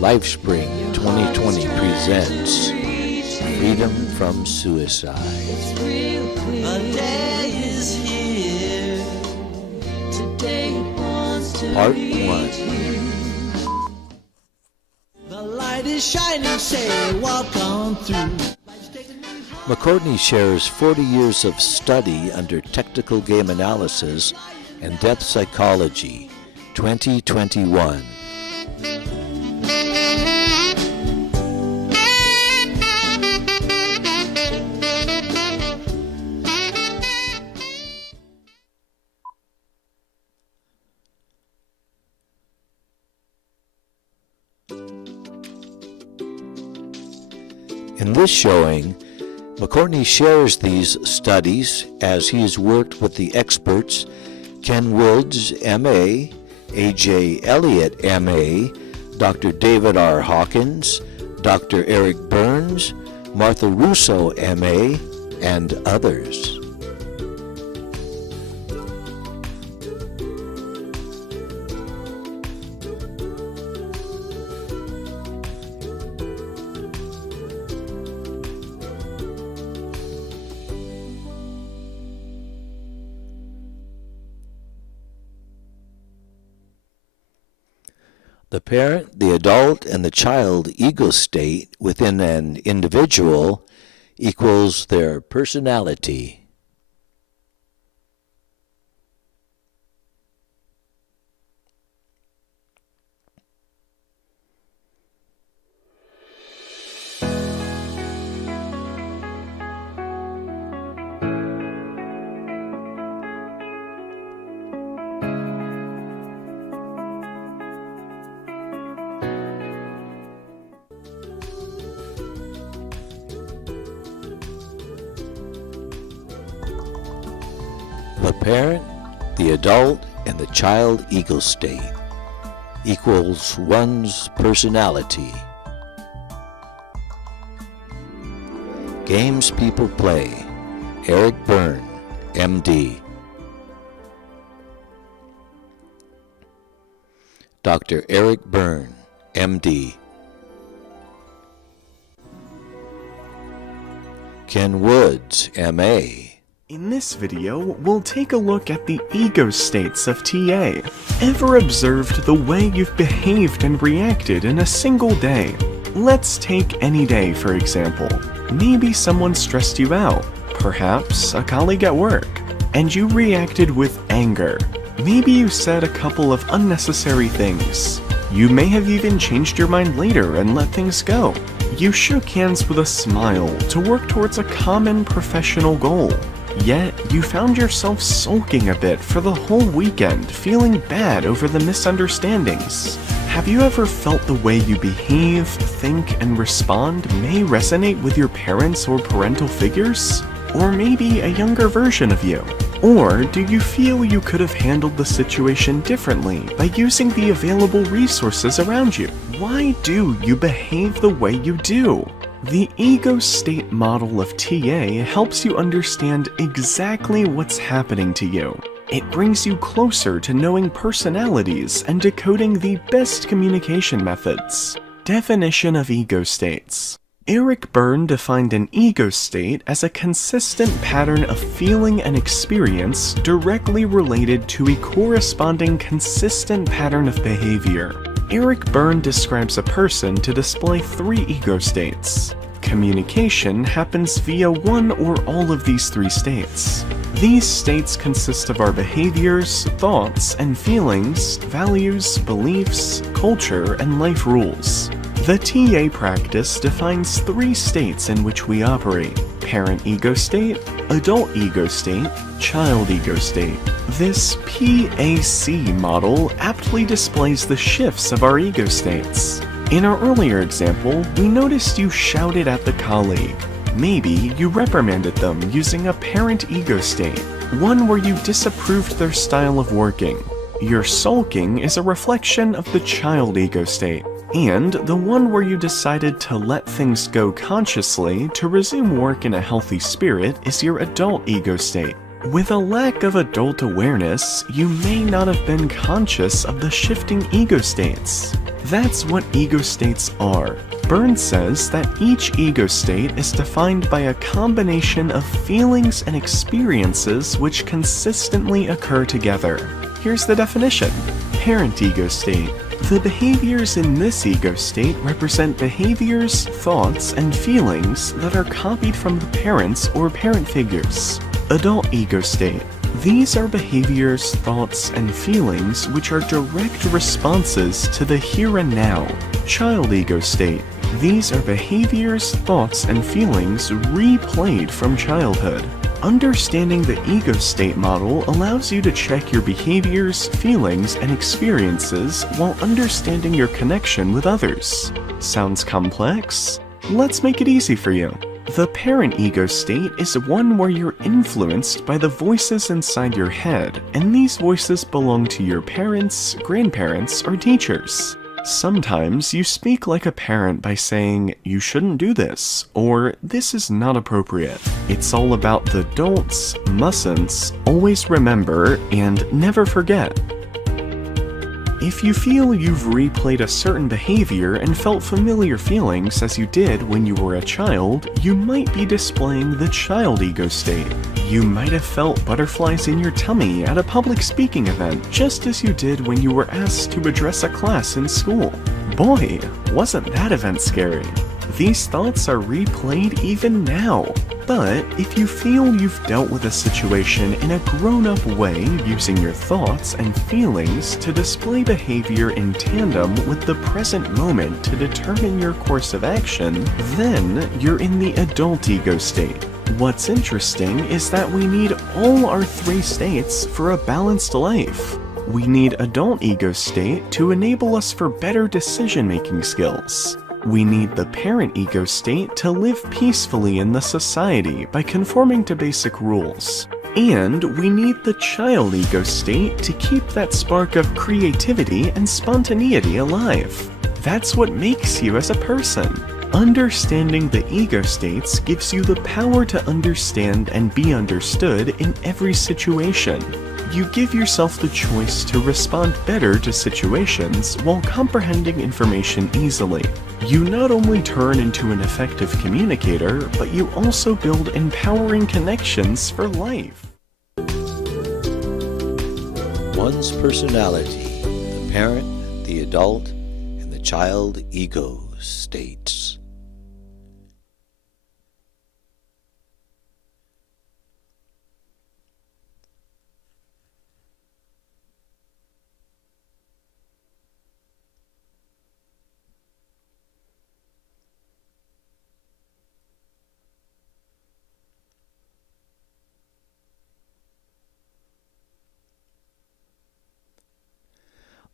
LifeSpring 2020 presents Freedom from Suicide. Part 1. The light is shining, say, walk on through. McCourtney shares 40 years of study under technical game analysis and depth psychology, 2021. In this showing, McCourtney shares these studies as he has worked with the experts Ken Woods, M.A., A.J. Elliott, M.A., Dr. David R. Hawkins, Dr. Eric Burns, Martha Russo, M.A., and others. The parent, the adult, and the child ego state within an individual equals their personality. The parent, the adult, and the child ego state equals one's personality. Games people play. Eric Byrne, M.D. Dr. Eric Byrne, M.D. Ken Woods, M.A. In this video, we'll take a look at the ego states of TA. Ever observed the way you've behaved and reacted in a single day? Let's take any day, for example. Maybe someone stressed you out, perhaps a colleague at work, and you reacted with anger. Maybe you said a couple of unnecessary things. You may have even changed your mind later and let things go. You shook hands with a smile to work towards a common professional goal. Yet, you found yourself sulking a bit for the whole weekend, feeling bad over the misunderstandings. Have you ever felt the way you behave, think, and respond may resonate with your parents or parental figures? Or maybe a younger version of you? Or do you feel you could have handled the situation differently by using the available resources around you? Why do you behave the way you do? The ego state model of TA helps you understand exactly what's happening to you. It brings you closer to knowing personalities and decoding the best communication methods. Definition of ego states. Eric Byrne defined an ego state as a consistent pattern of feeling and experience directly related to a corresponding consistent pattern of behavior. Eric Byrne describes a person to display 3 ego states. Communication happens via one or all of these 3 states. These states consist of our behaviors, thoughts, and feelings, values, beliefs, culture, and life rules. The TA practice defines 3 states in which we operate: parent ego state, adult ego state, child ego state. This PAC model aptly displays the shifts of our ego states. In our earlier example, we noticed you shouted at the colleague. Maybe you reprimanded them using a parent ego state, one where you disapproved their style of working. Your sulking is a reflection of the child ego state, and the one where you decided to let things go consciously to resume work in a healthy spirit is your adult ego state. With a lack of adult awareness, you may not have been conscious of the shifting ego states. That's what ego states are. Burns says that each ego state is defined by a combination of feelings and experiences which consistently occur together. Here's the definition. Parent ego state. The behaviors in this ego state represent behaviors, thoughts, and feelings that are copied from the parents or parent figures. Adult ego state. These are behaviors, thoughts, and feelings which are direct responses to the here and now. Child ego state. These are behaviors, thoughts, and feelings replayed from childhood. Understanding the ego state model allows you to check your behaviors, feelings, and experiences while understanding your connection with others. Sounds complex? Let's make it easy for you. The parent ego state is one where you're influenced by the voices inside your head, and these voices belong to your parents, grandparents, or teachers. Sometimes you speak like a parent by saying, "You shouldn't do this," or "This is not appropriate." It's all about the don'ts, mustn'ts, always remember, and never forget. If you feel you've replayed a certain behavior and felt familiar feelings as you did when you were a child, you might be displaying the child ego state. You might have felt butterflies in your tummy at a public speaking event, just as you did when you were asked to address a class in school. Boy, wasn't that event scary. These thoughts are replayed even now. But if you feel you've dealt with a situation in a grown-up way using your thoughts and feelings to display behavior in tandem with the present moment to determine your course of action, then you're in the adult ego state. What's interesting is that we need all our three states for a balanced life. We need adult ego state to enable us for better decision-making skills. We need the parent ego state to live peacefully in the society by conforming to basic rules. And we need the child ego state to keep that spark of creativity and spontaneity alive. That's what makes you as a person. Understanding the ego states gives you the power to understand and be understood in every situation. You give yourself the choice to respond better to situations while comprehending information easily. You not only turn into an effective communicator, but you also build empowering connections for life. One's personality, the parent, the adult, and the child ego states.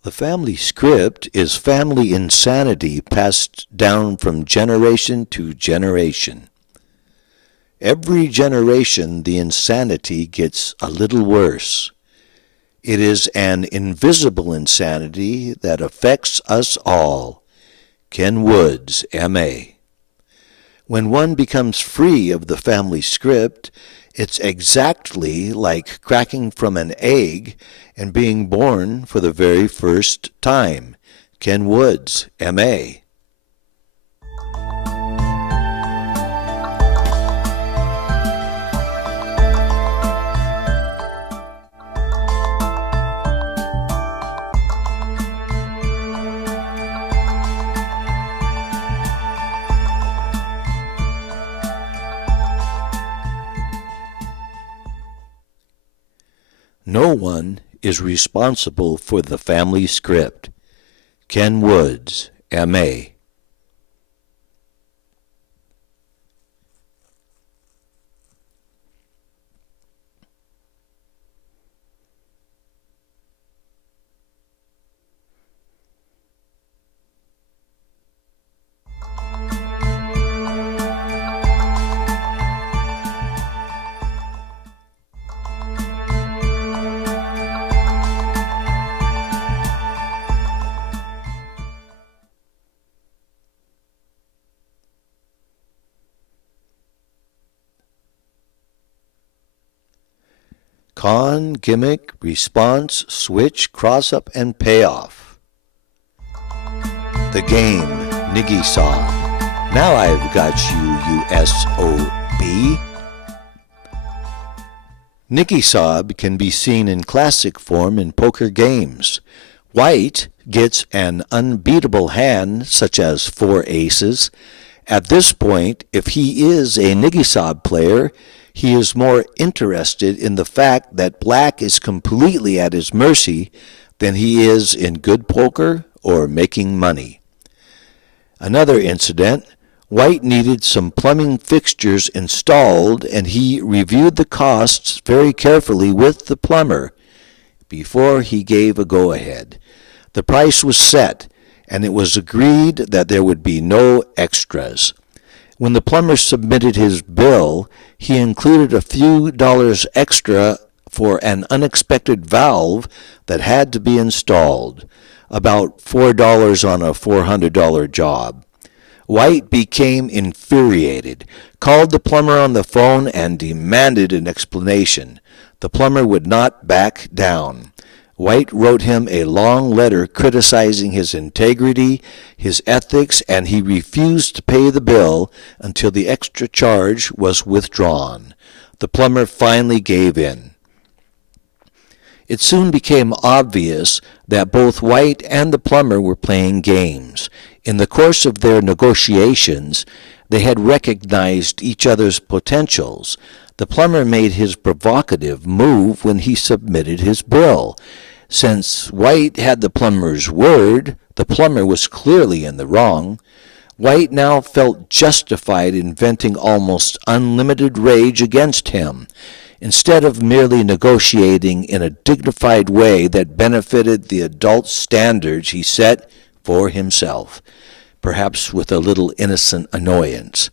The family script is family insanity passed down from generation to generation. Every generation, the insanity gets a little worse. It is an invisible insanity that affects us all. Ken Woods, M.A. When one becomes free of the family script, it's exactly like cracking from an egg and being born for the very first time. Ken Woods, M.A. No one is responsible for the family script. Ken Woods, M.A. Con, gimmick, response, switch, cross-up, and payoff. The game, Niggy Saw. Now I've got you, USOB. Niggy Sob can be seen in classic form in poker games. White gets an unbeatable hand, such as 4 aces. At this point, if he is a Niggy Sob player, he is more interested in the fact that black is completely at his mercy than he is in good poker or making money. Another incident, White needed some plumbing fixtures installed, and he reviewed the costs very carefully with the plumber before he gave a go-ahead. The price was set, and it was agreed that there would be no extras. When the plumber submitted his bill, he included a few dollars extra for an unexpected valve that had to be installed, about $4 on a $400 job. White became infuriated, called the plumber on the phone, and demanded an explanation. The plumber would not back down. White wrote him a long letter criticizing his integrity, his ethics, and he refused to pay the bill until the extra charge was withdrawn. The plumber finally gave in. It soon became obvious that both White and the plumber were playing games. In the course of their negotiations, they had recognized each other's potentials. The plumber made his provocative move when he submitted his bill. Since White had the plumber's word, the plumber was clearly in the wrong. White now felt justified in venting almost unlimited rage against him, instead of merely negotiating in a dignified way that benefited the adult standards he set for himself, perhaps with a little innocent annoyance.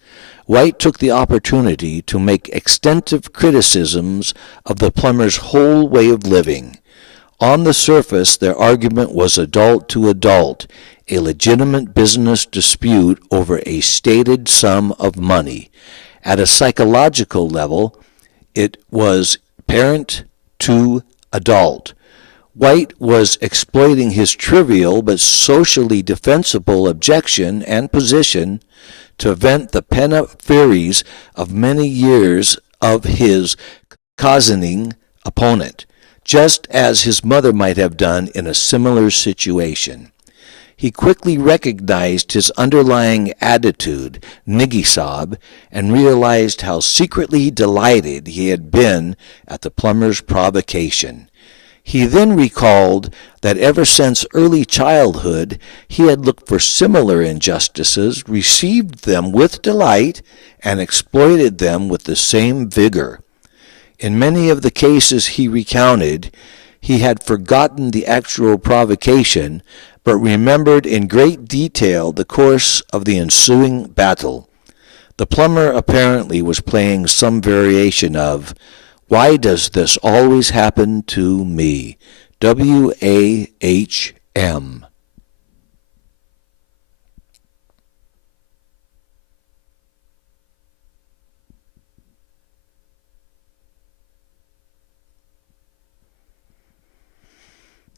White took the opportunity to make extensive criticisms of the plumber's whole way of living. On the surface, their argument was adult to adult, a legitimate business dispute over a stated sum of money. At a psychological level, it was parent to adult. White was exploiting his trivial but socially defensible objection and position to vent the pent-up furies of many years of his cozening opponent, just as his mother might have done in a similar situation. He quickly recognized his underlying attitude, Niggy Sob, and realized how secretly delighted he had been at the plumber's provocation. He then recalled that ever since early childhood he had looked for similar injustices, received them with delight, and exploited them with the same vigor. In many of the cases he recounted, he had forgotten the actual provocation, but remembered in great detail the course of the ensuing battle. The plumber apparently was playing some variation of "Why does this always happen to me?" WAHM.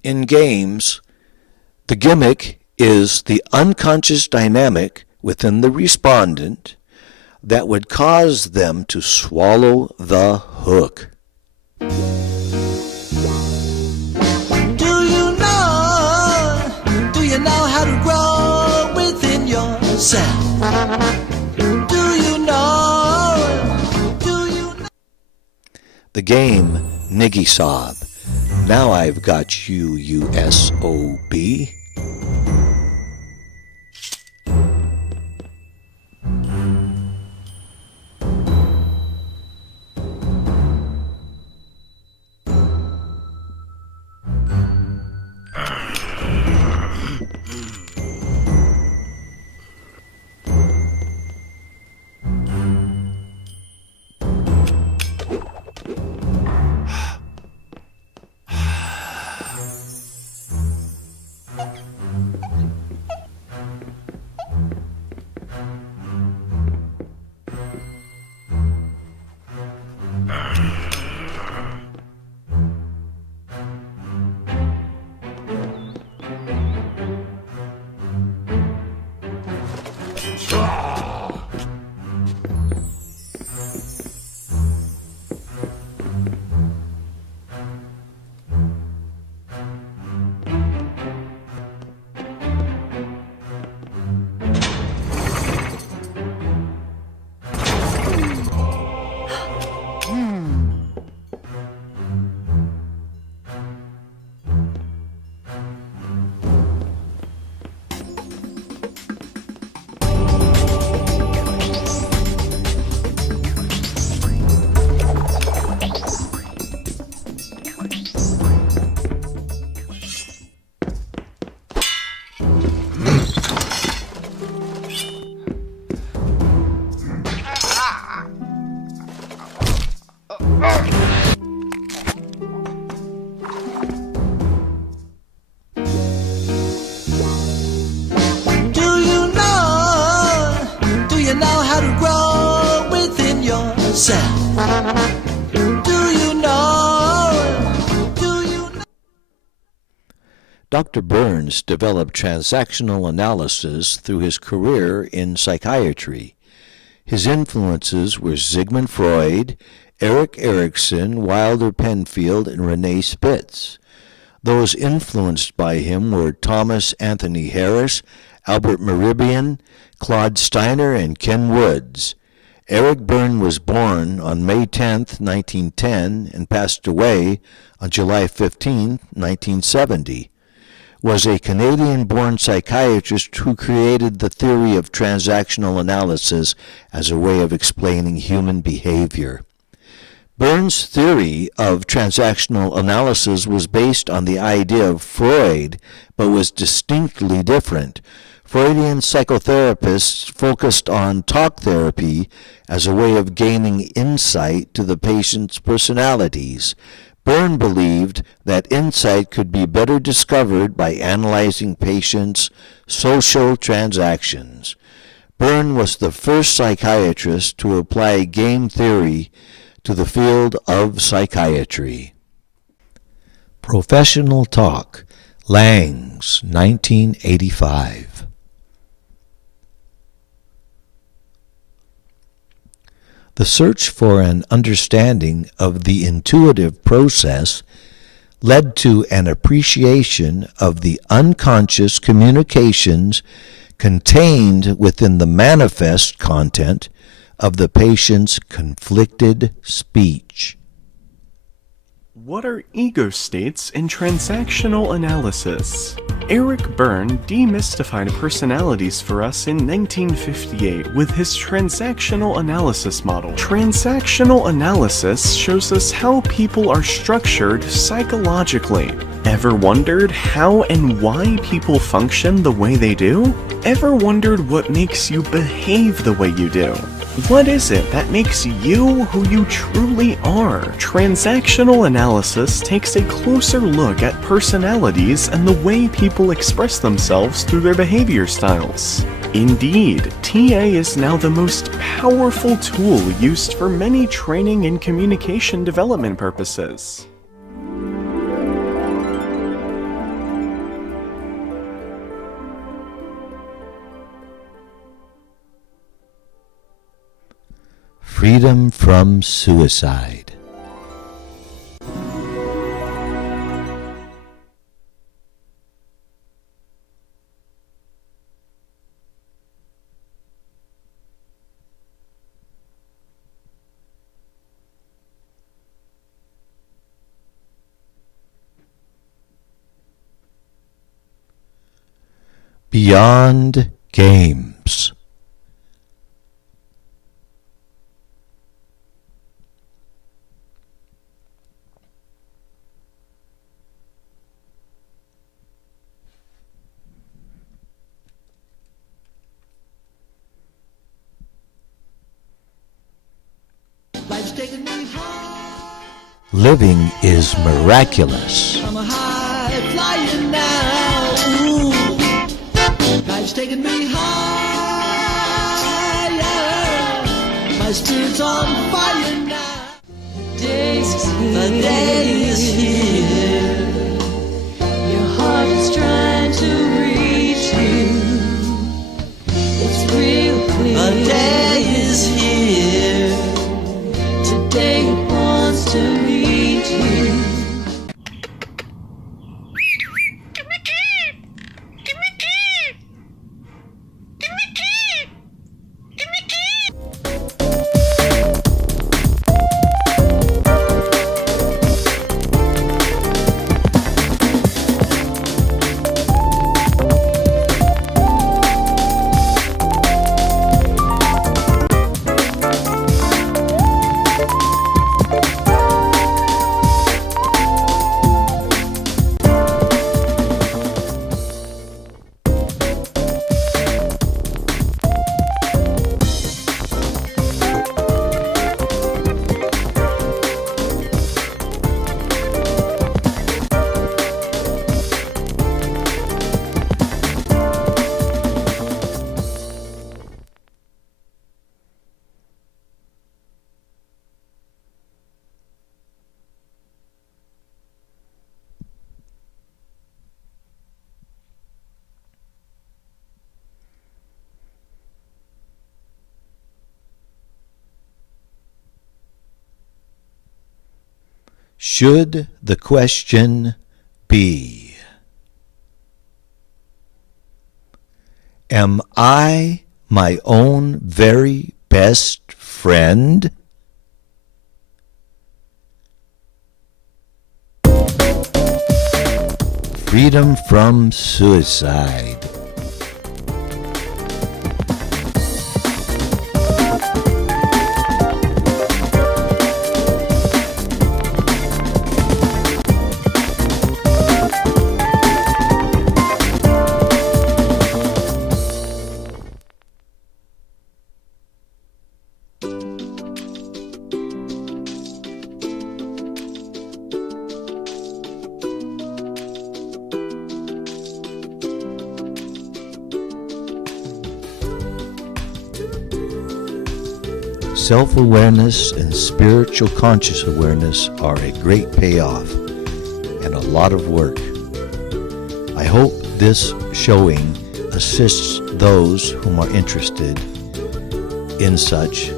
In games, the gimmick is the unconscious dynamic within the respondent that would cause them to swallow the hook. Do you know how to grow within yourself? Do you know? The game, Niggy Sob. Now I've got you, USOB. yourself. Do you know? Do you know? Dr. Burns developed transactional analysis through his career in psychiatry. His influences were Sigmund Freud, Erik Erikson, Wilder Penfield, and Renee Spitz. Those influenced by him were Thomas Anthony Harris, Albert Mehrabian, Claude Steiner, and Ken Woods. Eric Berne was born on May 10, 1910, and passed away on July 15, 1970. Was a Canadian-born psychiatrist who created the theory of transactional analysis as a way of explaining human behavior. Berne's theory of transactional analysis was based on the idea of Freud, but was distinctly different. Freudian psychotherapists focused on talk therapy as a way of gaining insight to the patient's personalities. Berne believed that insight could be better discovered by analyzing patients' social transactions. Berne was the first psychiatrist to apply game theory to the field of psychiatry. Professional Talk, Langs, 1985. The search for an understanding of the intuitive process led to an appreciation of the unconscious communications contained within the manifest content of the patient's conflicted speech. What are ego states in transactional analysis? Eric Berne demystified personalities for us in 1958 with his transactional analysis model. Transactional analysis shows us how people are structured psychologically. Ever wondered how and why people function the way they do? Ever wondered what makes you behave the way you do? What is it that makes you who you truly are? Transactional analysis takes a closer look at personalities and the way people express themselves through their behavior styles. Indeed, TA is now the most powerful tool used for many training and communication development purposes. Freedom from suicide. Beyond games. Life's taking me high. Living is miraculous. I'm a high flyer now. Ooh. Life's taking me higher. My spirit's on fire now. The day is here. Your heart is trying to reach you. It's real clear. The day is here. Today it wants to meet you. Should the question be, am I my own very best friend? Freedom from suicide. Self-awareness and spiritual conscious awareness are a great payoff and a lot of work. I hope this showing assists those whom are interested in such.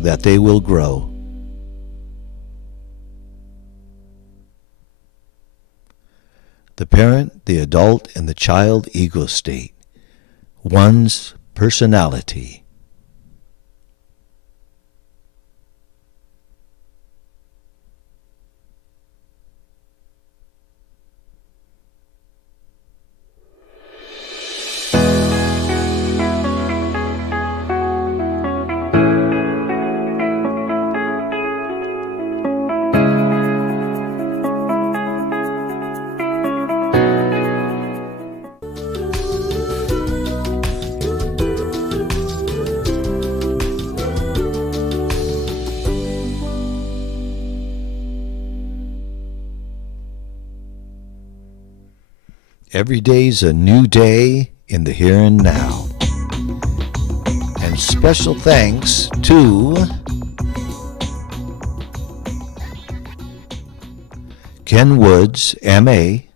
That they will grow. The parent, the adult, and the child ego state. One's personality. Every day's a new day in the here and now. And special thanks to Ken Woods, M.A.,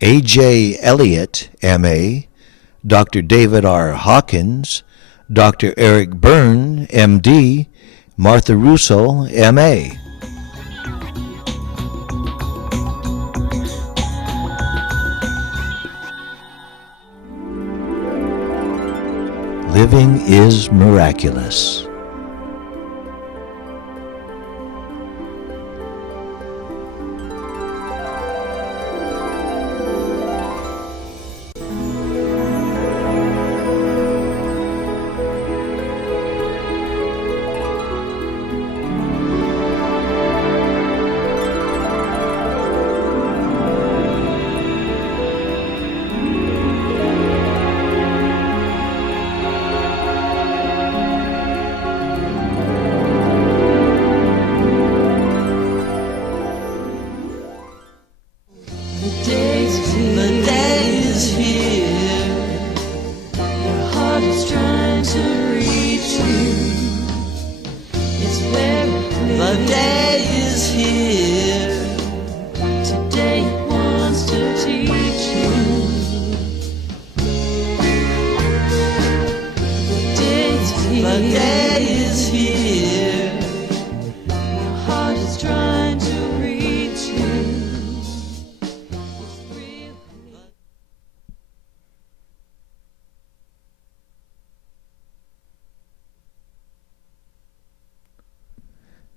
A.J. Elliott, M.A., Dr. David R. Hawkins, Dr. Eric Byrne, M.D., Martha Russo, M.A., Living is miraculous.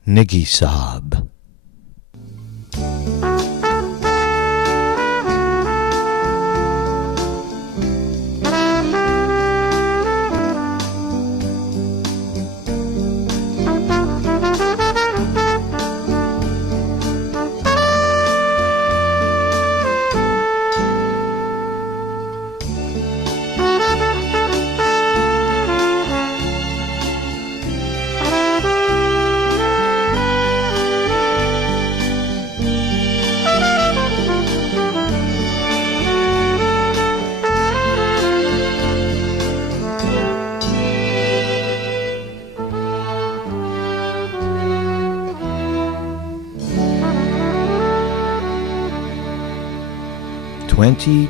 Niggy Saab.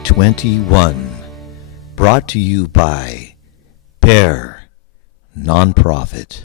'21, brought to you by CARE Nonprofit.